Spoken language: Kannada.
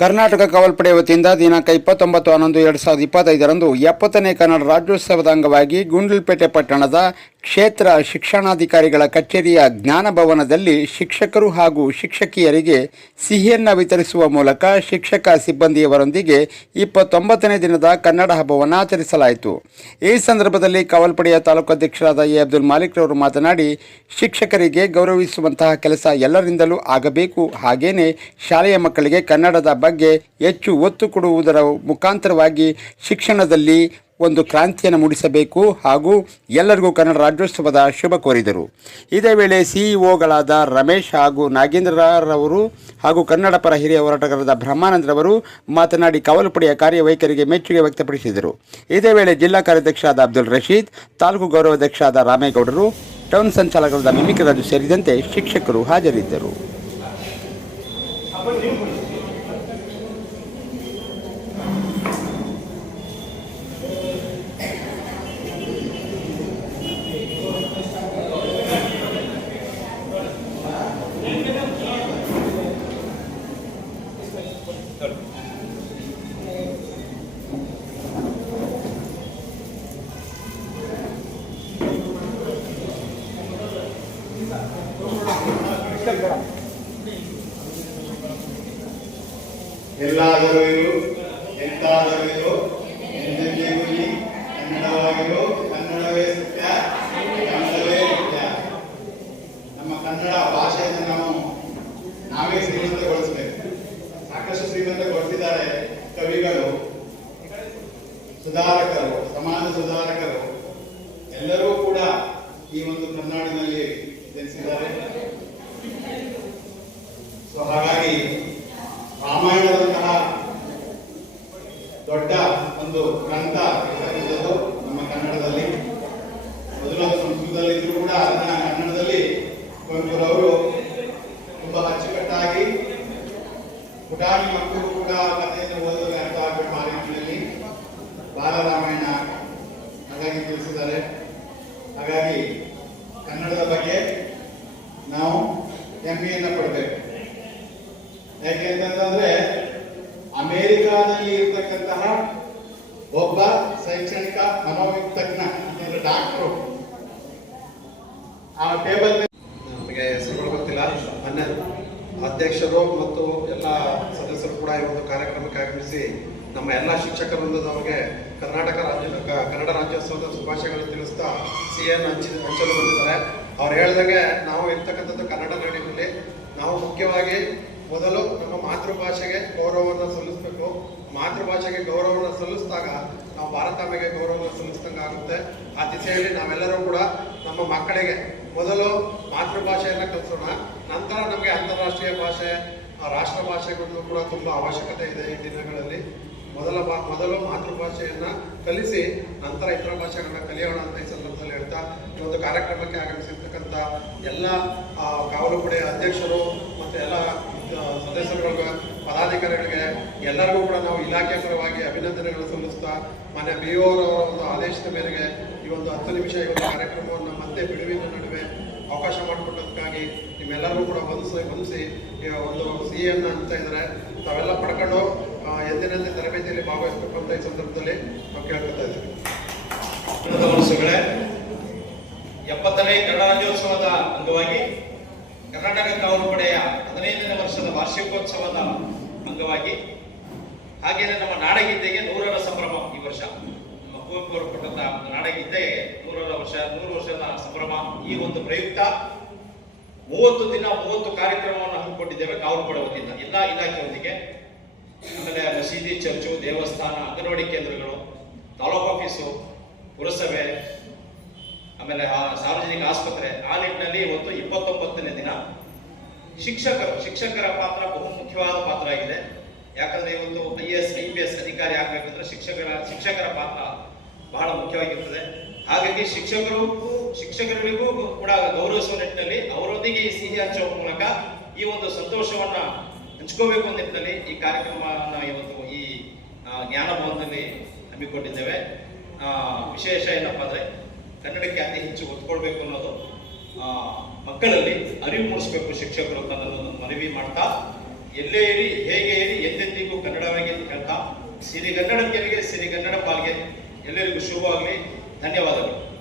ಕರ್ನಾಟಕ ಕಾವಲ್ಪಡೆ ವತಿಯಿಂದ ದಿನಾಂಕ 29/11/2025 70ನೇ ಕನ್ನಡ ರಾಜ್ಯೋತ್ಸವದ ಅಂಗವಾಗಿ ಗುಂಡ್ಲುಪೇಟೆ ಪಟ್ಟಣದ ಕ್ಷೇತ್ರ ಶಿಕ್ಷಣಾಧಿಕಾರಿಗಳ ಕಚೇರಿಯ ಜ್ಞಾನ ಭವನದಲ್ಲಿ ಶಿಕ್ಷಕರು ಹಾಗೂ ಶಿಕ್ಷಕಿಯರಿಗೆ ಸಿಹಿಯನ್ನು ವಿತರಿಸುವ ಮೂಲಕ ಶಿಕ್ಷಕ ಸಿಬ್ಬಂದಿಯವರೊಂದಿಗೆ 29ನೇ ದಿನದ ಕನ್ನಡ ಹಬ್ಬವನ್ನು ಆಚರಿಸಲಾಯಿತು. ಈ ಸಂದರ್ಭದಲ್ಲಿ ಕಾವಲ್ಪಡೆಯ ತಾಲೂಕು ಅಧ್ಯಕ್ಷರಾದ ಎ ಅಬ್ದುಲ್ ಮಾಲಿಕ್ ರವರು ಮಾತನಾಡಿ, ಶಿಕ್ಷಕರಿಗೆ ಗೌರವಿಸುವಂತಹ ಕೆಲಸ ಎಲ್ಲರಿಂದಲೂ ಆಗಬೇಕು. ಹಾಗೇನೆ ಶಾಲೆಯ ಮಕ್ಕಳಿಗೆ ಕನ್ನಡದ ಬಗ್ಗೆ ಹೆಚ್ಚು ಒತ್ತು ಕೊಡುವುದರ ಮುಖಾಂತರವಾಗಿ ಶಿಕ್ಷಣದಲ್ಲಿ ಒಂದು ಕ್ರಾಂತಿಯನ್ನು ಮೂಡಿಸಬೇಕು ಹಾಗೂ ಎಲ್ಲರಿಗೂ ಕನ್ನಡ ರಾಜ್ಯೋತ್ಸವದ ಶುಭ ಕೋರಿದರು. ಇದೇ ವೇಳೆ ಸಿಇಒಗಳಾದ ರಮೇಶ್ ಹಾಗೂ ನಾಗೇಂದ್ರರವರು ಹಾಗೂ ಕನ್ನಡ ಪರ ಹಿರಿಯ ಹೋರಾಟಗಾರರಾದ ಬ್ರಹ್ಮಾನಂದರವರು ಮಾತನಾಡಿ ಕಾವಲುಪಡೆಯ ಕಾರ್ಯವೈಖರಿಗೆ ಮೆಚ್ಚುಗೆ ವ್ಯಕ್ತಪಡಿಸಿದರು. ಇದೇ ವೇಳೆ ಜಿಲ್ಲಾ ಕಾರ್ಯಾಧ್ಯಕ್ಷರಾದ ಅಬ್ದುಲ್ ರಶೀದ್, ತಾಲೂಕು ಗೌರವಾಧ್ಯಕ್ಷರಾದ ರಾಮೇಗೌಡರು, ಟೌನ್ ಸಂಚಾಲಕರಾದ ಮಿಮಿಕರಾಜು ಸೇರಿದಂತೆ ಶಿಕ್ಷಕರು ಹಾಜರಿದ್ದರು. ಎಲ್ಲಾದರೂ ಇರು, ಎಂತಾದರೂ ಇರು, ಎಂದೆಂದಿಗೂ ಈ ಕನ್ನಡವಾಗಿರು, ಕನ್ನಡವೇ ಸತ್ಯ, ಕನ್ನಡವೇ ನಿತ್ಯ. ನಮ್ಮ ಕನ್ನಡ ಭಾಷೆಯನ್ನು ನಾವೇ ಶ್ರೀಮಂತಗೊಳಿಸಬೇಕು. ಸಾಕಷ್ಟು ಶ್ರೀಮಂತಗೊಳಿಸಿದ್ದಾರೆ ಕವಿಗಳು, ಸುಧಾರಕರು, ಸಮಾಜ ಸುಧಾರಕರು ಎಲ್ಲರೂ ಕೂಡ ಈ ಒಂದು ಕರ್ನಾಡಿನಲ್ಲಿ ಜನಿಸಿದ್ದಾರೆ. ಸೊ ಹಾಗಾಗಿ ರಾಮಾಯಣದಂತಹ ದೊಡ್ಡ ಒಂದು ಗ್ರಂಥ ಇರತಕ್ಕಂಥದ್ದು ನಮ್ಮ ಕನ್ನಡದಲ್ಲಿ. ಮೊದಲು ಸಂಸ್ಕೃತದಲ್ಲಿ ಇದ್ರೂ ಕೂಡ ಅದನ್ನ ಕನ್ನಡದಲ್ಲಿ ಕುವೆಂಪುರವರು ತುಂಬಾ ಅಚ್ಚುಕಟ್ಟಾಗಿ ಪುಟಾಣಿ ಮಕ್ಕಳು ಕೂಡ ಕಥೆಯನ್ನು ಓದಲು ಅರ್ಥ ಆಗಬೇಕು ಆ ರೀತಿಯಲ್ಲಿ ಬಾಲರಾಮಾಯಣ ಹಾಗಾಗಿ ತಿಳಿಸಿದ್ದಾರೆ. ಹಾಗಾಗಿ ಕನ್ನಡದ ಬಗ್ಗೆ ನಾವು ಹೆಮ್ಮೆಯನ್ನು ಪಡಬೇಕು. ಯಾಕೆ ಅಂತಂದ್ರೆ ಅಮೆರಿಕಾದಲ್ಲಿ ಇರ್ತಕ್ಕಂತಹ ಒಬ್ಬ ಶೈಕ್ಷಣಿಕ ಮನೋವಿಜ್ಞ ಅಂತಂದ್ರೆ ಡಾಕ್ಟ್ರು ಆ ಟೇಬಲ್ ನಮಗೆ ಹೆಸರುಗಳು ಗೊತ್ತಿಲ್ಲ. ಅಧ್ಯಕ್ಷರು ಮತ್ತು ಎಲ್ಲ ಸದಸ್ಯರು ಕೂಡ ಈ ಒಂದು ಕಾರ್ಯಕ್ರಮಕ್ಕೆ ಆಗಮಿಸಿ ನಮ್ಮ ಎಲ್ಲ ಶಿಕ್ಷಕ ವೃಂದದವರಿಗೆ ಕನ್ನಡ ರಾಜ್ಯೋತ್ಸವದ ಶುಭಾಶಯಗಳನ್ನು ತಿಳಿಸ್ತಾ ಸಿಹಿಯನ್ನು ಹಂಚಲು ಬಂದಿದ್ದಾರೆ. ಅವ್ರು ಹೇಳಿದಾಗೆ ನಾವು ಇರ್ತಕ್ಕಂಥದ್ದು ಕನ್ನಡ ನಾಡಿನಲ್ಲಿ ನಾವು ಮುಖ್ಯವಾಗಿ ಮೊದಲು ನಮ್ಮ ಮಾತೃಭಾಷೆಗೆ ಗೌರವವನ್ನು ಸಲ್ಲಿಸಬೇಕು. ಮಾತೃಭಾಷೆಗೆ ಗೌರವವನ್ನು ಸಲ್ಲಿಸಿದಾಗ ನಾವು ಭಾರತಾಂಬೆಗೆ ಗೌರವವನ್ನು ಸಲ್ಲಿಸಿದಂಗೆ ಆಗುತ್ತೆ. ಆ ದಿಸೆಯಲ್ಲಿ ನಾವೆಲ್ಲರೂ ಕೂಡ ನಮ್ಮ ಮಕ್ಕಳಿಗೆ ಮೊದಲು ಮಾತೃಭಾಷೆಯನ್ನು ಕಲಿಸೋಣ. ನಂತರ ನಮಗೆ ಅಂತಾರಾಷ್ಟ್ರೀಯ ಭಾಷೆ, ರಾಷ್ಟ್ರ ಭಾಷೆಗಳು ಕೂಡ ತುಂಬ ಅವಶ್ಯಕತೆ ಇದೆ ಈ ದಿನಗಳಲ್ಲಿ. ಮೊದಲು ಮಾತೃಭಾಷೆಯನ್ನು ಕಲಿಸಿ ನಂತರ ಇತರ ಭಾಷೆಗಳನ್ನ ಕಲಿಯೋಣ ಅಂತ ಈ ಸಂದರ್ಭದಲ್ಲಿ ಹೇಳ್ತಾ ಈ ಒಂದು ಕಾರ್ಯಕ್ರಮಕ್ಕೆ ಆಗಮಿಸಿರ್ತಕ್ಕಂಥ ಎಲ್ಲ ಕಾವಲುಪಡೆಯ ಅಧ್ಯಕ್ಷರು ಮತ್ತು ಎಲ್ಲ ಸದಸ್ಯರುಗಳಿಗೆ, ಪದಾಧಿಕಾರಿಗಳಿಗೆ ಎಲ್ಲರಿಗೂ ಕೂಡ ನಾವು ಇಲಾಖೆ ಪರವಾಗಿ ಅಭಿನಂದನೆಗಳನ್ನು ಸಲ್ಲಿಸ್ತಾ ಮಾನ್ಯ BO ಅವರ ಒಂದು ಆದೇಶದ ಮೇರೆಗೆ ಈ ಒಂದು 10 ನಿಮಿಷ ಈ ಒಂದು ಕಾರ್ಯಕ್ರಮವನ್ನು ಮತ್ತೆ ಬಿಡುವಿನ ನಡುವೆ ಅವಕಾಶ ಮಾಡಿಕೊಟ್ಟದಕ್ಕಾಗಿ ನಿಮ್ಮೆಲ್ಲರಿಗೂ ಕೂಡ ವಂದಿಸಿ ಒಂದು ಸಿಹಿಯನ್ನು ಅಂತ ಇದ್ದಾರೆ. ತಾವೆಲ್ಲ ಪಡ್ಕೊಂಡು ಎಂದಿನಂತೆ ತರಬೇತಿಯಲ್ಲಿ ಭಾಗವಹಿಸಬೇಕು ಅಂತ ಈ ಸಂದರ್ಭದಲ್ಲಿ ನಾವು ಕೇಳ್ಕೊತಾ ಇದ್ದೀವಿ. 70ನೇ ಕನ್ನಡ ರಾಜ್ಯೋತ್ಸವದ ಅಂಗವಾಗಿ ಕರ್ನಾಟಕ ಕಾವಲುಪಡೆಯ 15ನೇ ವರ್ಷದ ವಾರ್ಷಿಕೋತ್ಸವದ ಅಂಗವಾಗಿ ಹಾಗೇನೆ ನಮ್ಮ ನಾಡಗೀತೆಗೆ 100ರ ಸಂಭ್ರಮ. ಈ ವರ್ಷ ನಮ್ಮ ಕುವೆಂಪು ಅವರು ಕೊಟ್ಟಂತ ನಾಡಗೀತೆಗೆ 100 ವರ್ಷದ ಸಂಭ್ರಮ. ಈ ಒಂದು ಪ್ರಯುಕ್ತ 30 ದಿನ 30 ಕಾರ್ಯಕ್ರಮವನ್ನು ಹಮ್ಮಿಕೊಂಡಿದ್ದೇವೆ ಕಾವಲುಪಡೆ ವತಿಯಿಂದ ಎಲ್ಲ ಇಲಾಖೆಯೊಂದಿಗೆ. ಆಮೇಲೆ ಮಸೀದಿ, ಚರ್ಚು, ದೇವಸ್ಥಾನ, ಅಂಗನವಾಡಿ ಕೇಂದ್ರಗಳು, ತಾಲೂಕು ಆಫೀಸು, ಪುರಸಭೆ, ಆಮೇಲೆ ಸಾರ್ವಜನಿಕ ಆಸ್ಪತ್ರೆ. ಆ ನಿಟ್ಟಿನಲ್ಲಿ ಇವತ್ತು 29ನೇ ದಿನ ಶಿಕ್ಷಕರ ಪಾತ್ರ ಬಹು ಮುಖ್ಯವಾದ ಪಾತ್ರ ಆಗಿದೆ. ಯಾಕಂದ್ರೆ ಇವತ್ತು IAS IPS ಅಧಿಕಾರಿ ಆಗ್ಬೇಕಂದ್ರೆ ಶಿಕ್ಷಕರ ಪಾತ್ರ ಬಹಳ ಮುಖ್ಯವಾಗಿರ್ತದೆ. ಹಾಗಾಗಿ ಶಿಕ್ಷಕರಿಗೂ ಕೂಡ ಗೌರವಿಸುವ ನಿಟ್ಟಿನಲ್ಲಿ ಅವರೊಂದಿಗೆ ಈ ಸಿಹಿ ಹಂಚುವ ಮೂಲಕ ಈ ಒಂದು ಸಂತೋಷವನ್ನ ಹಂಚ್ಕೋಬೇಕು ಅನ್ನೋ ನಿಟ್ಟಿನಲ್ಲಿ ಈ ಕಾರ್ಯಕ್ರಮವನ್ನು ಇವತ್ತು ಈ ಜ್ಞಾನ ಭವನದಲ್ಲಿ ಹಮ್ಮಿಕೊಂಡಿದ್ದೇವೆ. ವಿಶೇಷ ಏನಪ್ಪಾ ಅಂದ್ರೆ ಕನ್ನಡಕ್ಕೆ ಅತಿ ಹೆಚ್ಚು ಒತ್ತು ಕೊಡಬೇಕು ಅನ್ನೋದು, ಮಕ್ಕಳಲ್ಲಿ ಅರಿವು ಮೂಡಿಸಬೇಕು ಶಿಕ್ಷಕರು ಅಂತ ಮನವಿ ಮಾಡ್ತಾ, ಎಲ್ಲೇ ಇರಿ, ಹೇಗೆ ಇರಿ, ಎಂದೆಂದಿಗೂ ಸಿರಿಗನ್ನಡಂ ಗೆಲ್ಗೆ ಸಿರಿಗನ್ನಡ ಪಾಲ್ಗೆ ಎಲ್ಲರಿಗೂ ಶುಭವಾಗಲಿ. ಧನ್ಯವಾದಗಳು.